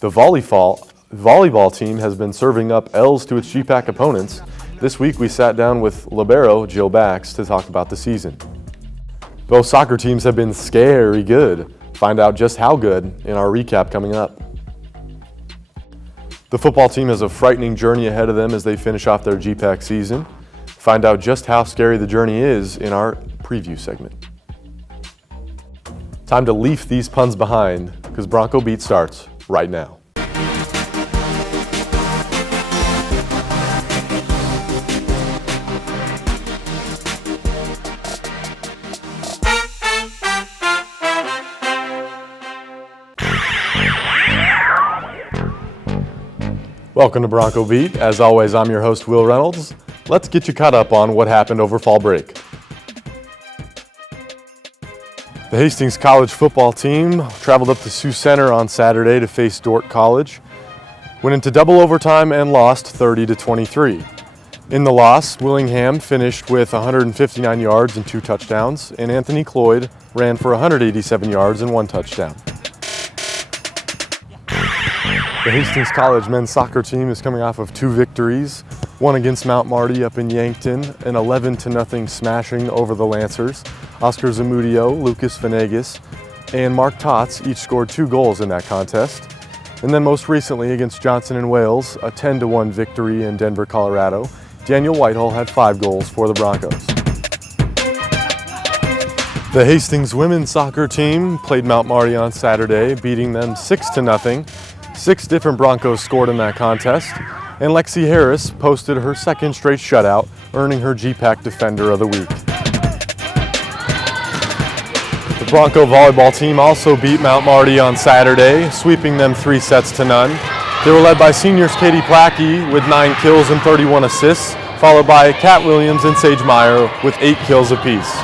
The volleyball team has been serving up L's to its GPAC opponents. This week we sat down with Liberio Jill Bax to talk about the season. Both soccer teams have been scary good. Find out just how good in our recap coming up. The football team has a frightening journey ahead of them as they finish off their GPAC season. Find out just how scary the journey is in our preview segment. Time to leave these puns behind because Bronco Beat starts right now. Welcome to Bronco Beat. As always, I'm your host, Will Reynolds. Let's get you caught up on what happened over fall break. The Hastings College football team traveled up to Sioux Center on Saturday to face Dordt College, went into double overtime and lost 30-23. In the loss, Willingham finished with 159 yards and 2 touchdowns, and Anthony Cloyd ran for 187 yards and 1 touchdown. The Hastings College men's soccer team is coming off of 2 victories, one against Mount Marty up in Yankton, an 11-0 smashing over the Lancers. Oscar Zamudio, Lucas Venegas, and Mark Tots each scored 2 goals in that contest. And then most recently against Johnson and Wales, a 10-1 victory in Denver, Colorado. Daniel Whitehall had 5 goals for the Broncos. The Hastings women's soccer team played Mount Marty on Saturday, beating them 6-0. 6 different Broncos scored in that contest, and Lexi Harris posted her 2nd straight shutout, earning her GPAC Defender of the Week. The Bronco volleyball team also beat Mount Marty on Saturday, sweeping them 3-0. They were led by seniors Katie Plackey with 9 kills and 31 assists, followed by Kat Williams and Sage Meyer with 8 kills apiece.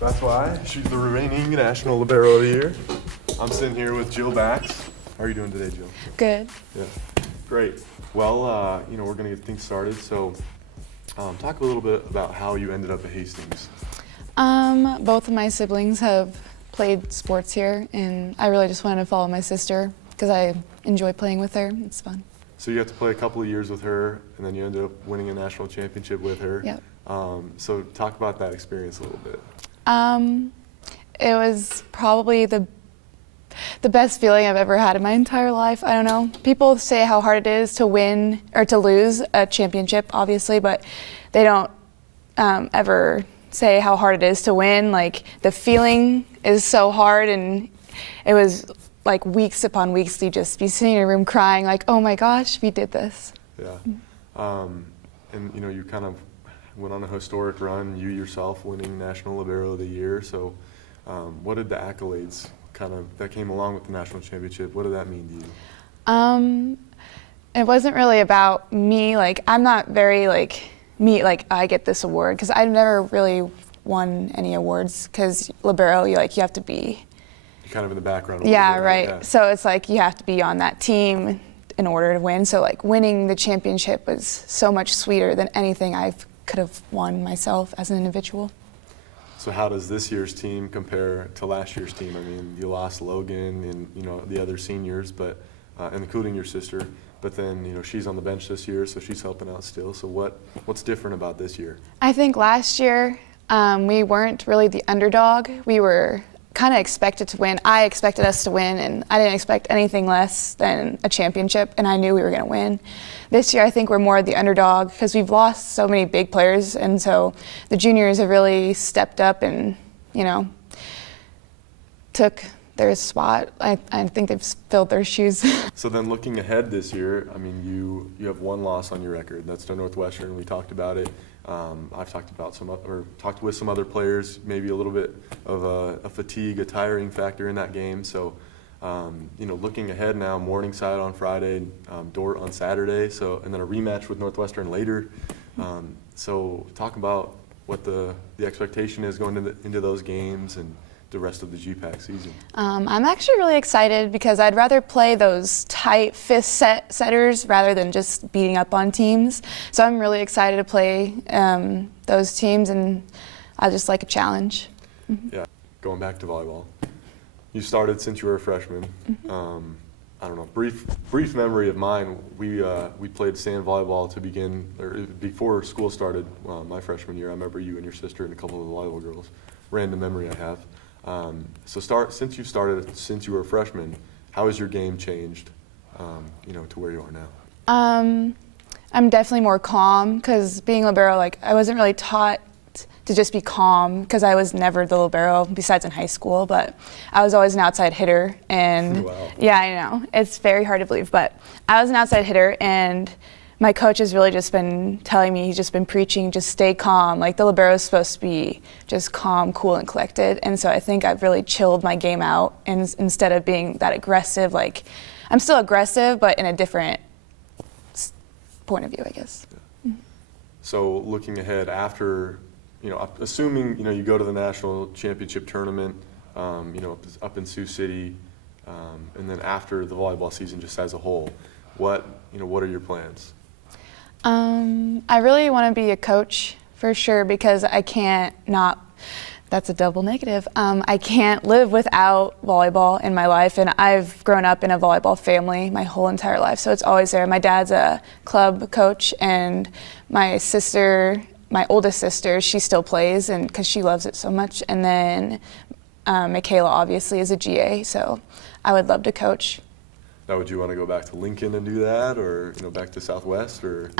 That's why she's the reigning National Liberio of the Year. I'm sitting here with Jill Bax. How are you doing today, Jill? Good. Yeah, great. Well, we're going to get things started. So, talk a little bit about how you ended up at Hastings. Both of my siblings have played sports here, and I really just wanted to follow my sister because I enjoy playing with her. It's fun. So you got to play a couple of years with her, and then you ended up winning a national championship with her. Yep. So talk about that experience a little bit. It was probably the best feeling I've ever had in my entire life. I don't know. People say how hard it is to win or to lose a championship, obviously, but they don't ever say how hard it is to win. Like, the feeling is so hard, and it was like weeks upon weeks, you just be sitting in a room crying like, oh my gosh, we did this. Yeah. And you kind of went on a historic run, you yourself winning National Liberio of the Year. So what did the accolades that came along with the national championship, what did that mean to you? It wasn't really about me. Like, I'm not very I get this award, because I've never really won any awards, because Liberio, you have to be. You're kind of in the background. Yeah, right. Yeah. So it's like you have to be on that team in order to win. So like winning the championship was so much sweeter than anything I could have won myself as an individual. So how does this year's team compare to last year's team? I mean, you lost Logan and the other seniors, but including your sister. But then she's on the bench this year, so she's helping out still. So what's different about this year? I think last year we weren't really the underdog. We were kind of expected to win. I expected us to win, and I didn't expect anything less than a championship, and I knew we were going to win. This year I think we're more the underdog because we've lost so many big players, and so the juniors have really stepped up and took their spot. I think they've filled their shoes. So then looking ahead this year, I mean, you have one loss on your record. That's to Northwestern. We talked about it. I've talked with some other players, maybe a little bit of a fatigue, a tiring factor in that game. So, looking ahead now, Morningside on Friday, Dort on Saturday, and then a rematch with Northwestern later. So talk about what the expectation is going into those games and the rest of the GPAC season. I'm actually really excited because I'd rather play those tight fist setters rather than just beating up on teams. So I'm really excited to play those teams, and I just like a challenge. Yeah, going back to volleyball. You started since you were a freshman. I don't know, brief memory of mine. We played sand volleyball to begin, or before school started. My freshman year, I remember you and your sister and a couple of the volleyball girls. Random memory I have. Since you started, since you were a freshman, how has your game changed, to where you are now? I'm definitely more calm because being libero, I wasn't really taught to just be calm because I was never the libero besides in high school, but I was always an outside hitter. And wow. Yeah, I know. It's very hard to believe, but I was an outside hitter, and my coach has really just been telling me, he's just been preaching, just stay calm. The libero is supposed to be just calm, cool, and collected. And so I think I've really chilled my game out, and instead of being that aggressive, I'm still aggressive, but in a different point of view, I guess. Yeah. So looking ahead after, assuming, you go to the national championship tournament, up in Sioux City, and then after the volleyball season just as a whole, what are your plans? I really want to be a coach for sure because I can't that's a double negative. I can't live without volleyball in my life, and I've grown up in a volleyball family my whole entire life, so it's always there. My dad's a club coach, and my oldest sister, she still plays and because she loves it so much, and then Michaela obviously is a GA, so I would love to coach. Now, would you want to go back to Lincoln and do that, or back to Southwest, or?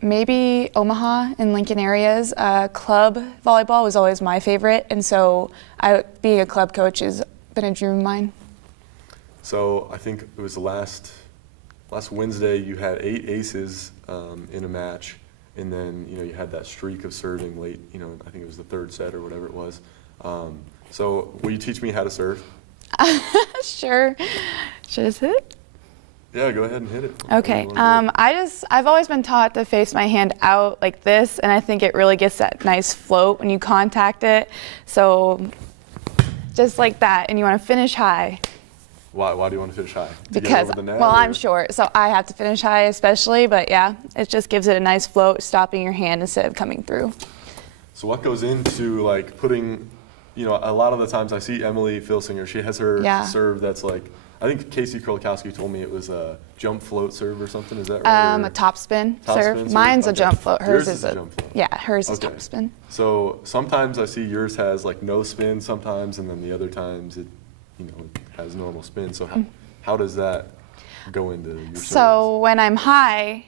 Maybe Omaha and Lincoln areas. Club volleyball was always my favorite, and so being a club coach has been a dream of mine. So I think it was the last Wednesday you had 8 aces in a match, and then you had that streak of serving late. I think it was the 3rd set or whatever it was. So will you teach me how to serve? Sure. Should I hit? Yeah, go ahead and hit it. Okay. I've always been taught to face my hand out like this, and I think it really gets that nice float when you contact it. So just like that, and you want to finish high. Why do you want to finish high? Because, I'm short, so I have to finish high especially, but yeah, it just gives it a nice float, stopping your hand instead of coming through. So what goes into putting, a lot of the times I see Emily Filsinger, she has her serve that's I think Casey Krolikowski told me it was a jump float serve or something. Is that right? A top spin serve. Spin Mine's okay. a jump float. Hers is a jump float. Yeah, hers is okay. top spin. So sometimes I see yours has no spin sometimes, and then the other times it it has normal spin. So how does that go into your service? So when I'm high,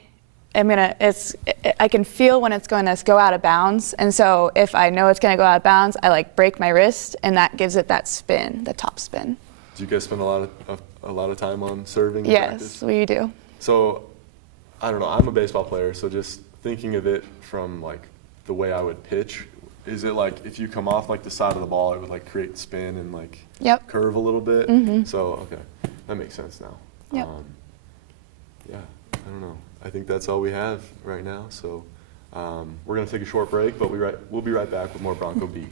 I can feel when it's going to go out of bounds, and so if I know it's going to go out of bounds, I break my wrist, and that gives it that spin, the top spin. Do you guys spend a lot of time on serving? Yes, practice? we do. So I don't know. I'm a baseball player, so just thinking of it from the way I would pitch, is it if you come off the side of the ball, it would create spin and Yep. curve a little bit? Mm-hmm. So okay, that makes sense now. Yep. Yeah, I don't know. I think that's all we have right now. So we're gonna take a short break, but we'll be right back with more Bronco Beat.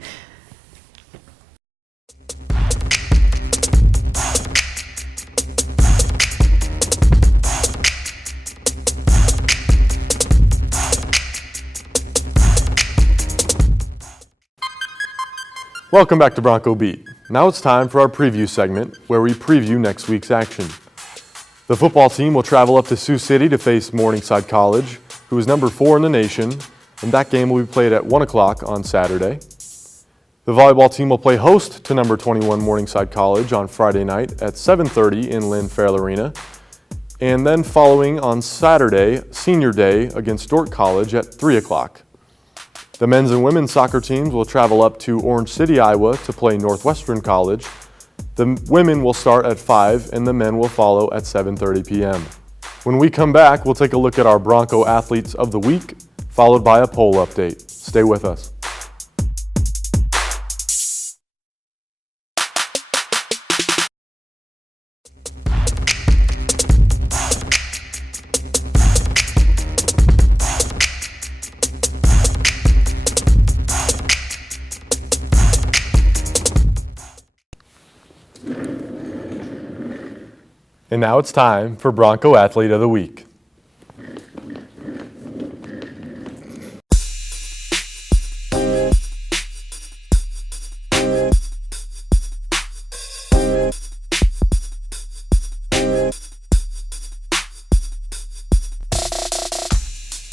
Welcome back to Bronco Beat. Now it's time for our preview segment where we preview next week's action. The football team will travel up to Sioux City to face Morningside College, who is number 4 in the nation, and that game will be played at 1 o'clock on Saturday. The volleyball team will play host to number 21 Morningside College on Friday night at 7:30 in Lynn Farrell Arena, and then following on Saturday, Senior Day against Dort College at 3 o'clock. The men's and women's soccer teams will travel up to Orange City, Iowa to play Northwestern College. The women will start at 5 and the men will follow at 7:30 p.m. When we come back, we'll take a look at our Bronco Athletes of the Week, followed by a poll update. Stay with us. And now it's time for Bronco Athlete of the Week.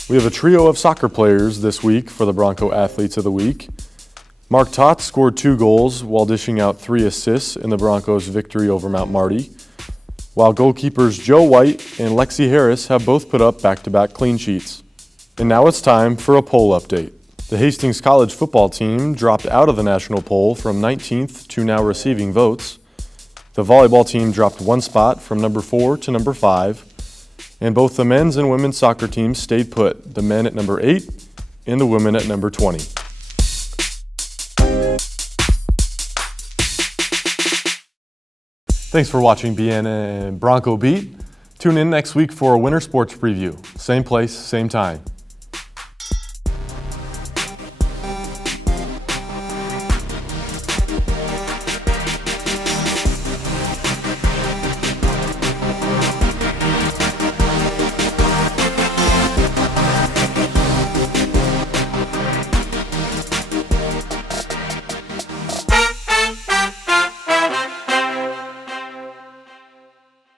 We have a trio of soccer players this week for the Bronco Athletes of the Week. Mark Tots scored 2 goals while dishing out 3 assists in the Broncos' victory over Mount Marty, while goalkeepers Joe White and Lexi Harris have both put up back-to-back clean sheets. And now it's time for a poll update. The Hastings College football team dropped out of the national poll from 19th to now receiving votes. The volleyball team dropped 1 spot from number 4 to number 5. And both the men's and women's soccer teams stayed put, the men at number 8 and the women at number 20. Thanks for watching BN and Bronco Beat. Tune in next week for a winter sports preview. Same place, same time.